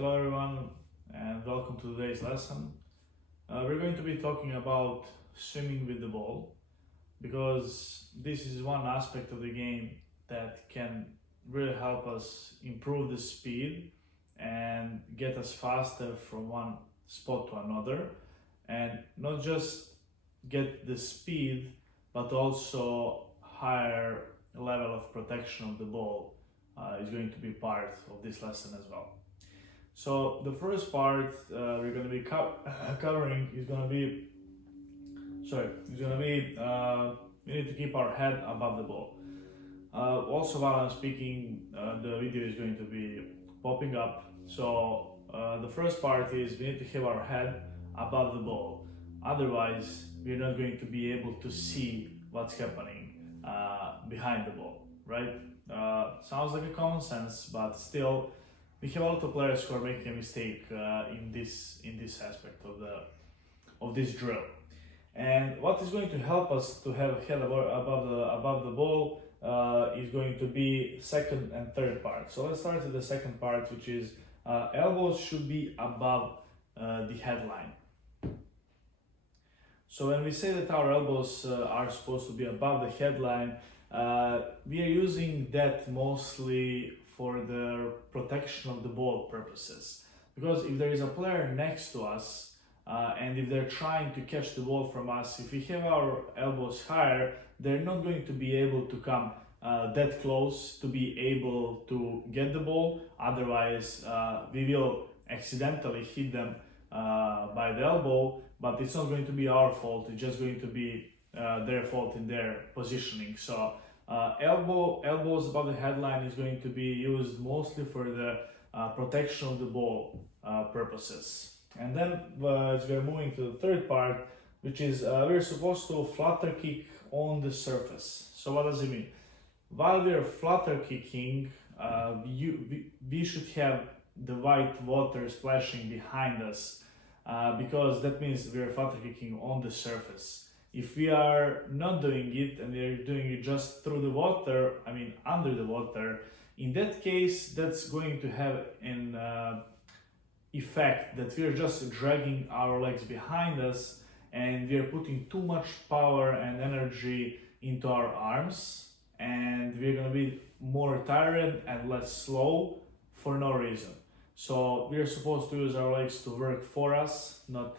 Hello everyone and welcome to today's lesson. We're going to be talking about swimming with the ball because this is one aspect of the game that can really help us improve the speed and get us faster from one spot to another, and not just get the speed but also higher level of protection of the ball is going to be part of this lesson as well. So the first part we're going to be covering is going to be, we need to keep our head above the ball. Also while I'm speaking, the video is going to be popping up. So the first part is we need to have our head above the ball. Otherwise, we're not going to be able to see what's happening behind the ball, right? Sounds like a common sense, but still, we have a lot of players who are making a mistake in this aspect of this drill. And what is going to help us to have head above the ball is going to be second and third part. So let's start with the second part, which is elbows should be above the headline. So when we say that our elbows are supposed to be above the headline, we are using that mostly for the protection of the ball purposes. Because if there is a player next to us and if they're trying to catch the ball from us, if we have our elbows higher, they're not going to be able to come that close to be able to get the ball. Otherwise, we will accidentally hit them by the elbow, but it's not going to be our fault, it's just going to be their fault in their positioning. So elbows above the headline is going to be used mostly for the protection of the ball purposes. And then as we're moving to the third part, which is we're supposed to flutter kick on the surface. So what does it mean? While we're flutter kicking, we should have the white water splashing behind us because that means we're flutter kicking on the surface. If we are not doing it and we are doing it just through the water, under the water, in that case, that's going to have an effect that we are just dragging our legs behind us and we are putting too much power and energy into our arms, and we're going to be more tired and less slow for no reason. So we are supposed to use our legs to work for us, not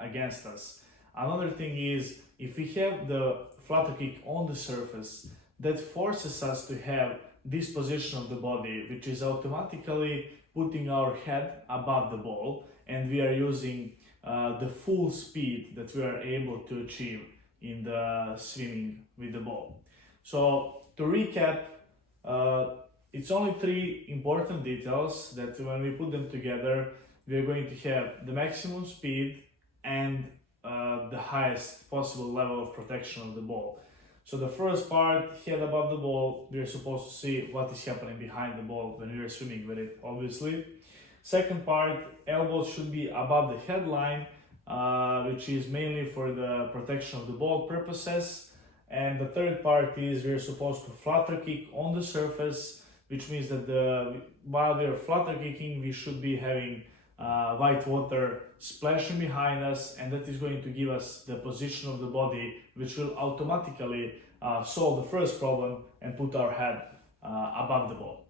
against us. Another thing is, if we have the flutter kick on the surface, that forces us to have this position of the body, which is automatically putting our head above the ball, and we are using the full speed that we are able to achieve in the swimming with the ball. So to recap, it's only three important details that when we put them together, we are going to have the maximum speed and the highest possible level of protection of the ball. So the first part, head above the ball, we are supposed to see what is happening behind the ball when we are swimming with it, obviously. Second part, elbows should be above the headline, which is mainly for the protection of the ball purposes. And the third part is we are supposed to flutter kick on the surface, which means that while we are flutter kicking, we should be having white water splashing behind us, and that is going to give us the position of the body, which will automatically solve the first problem and put our head above the ball.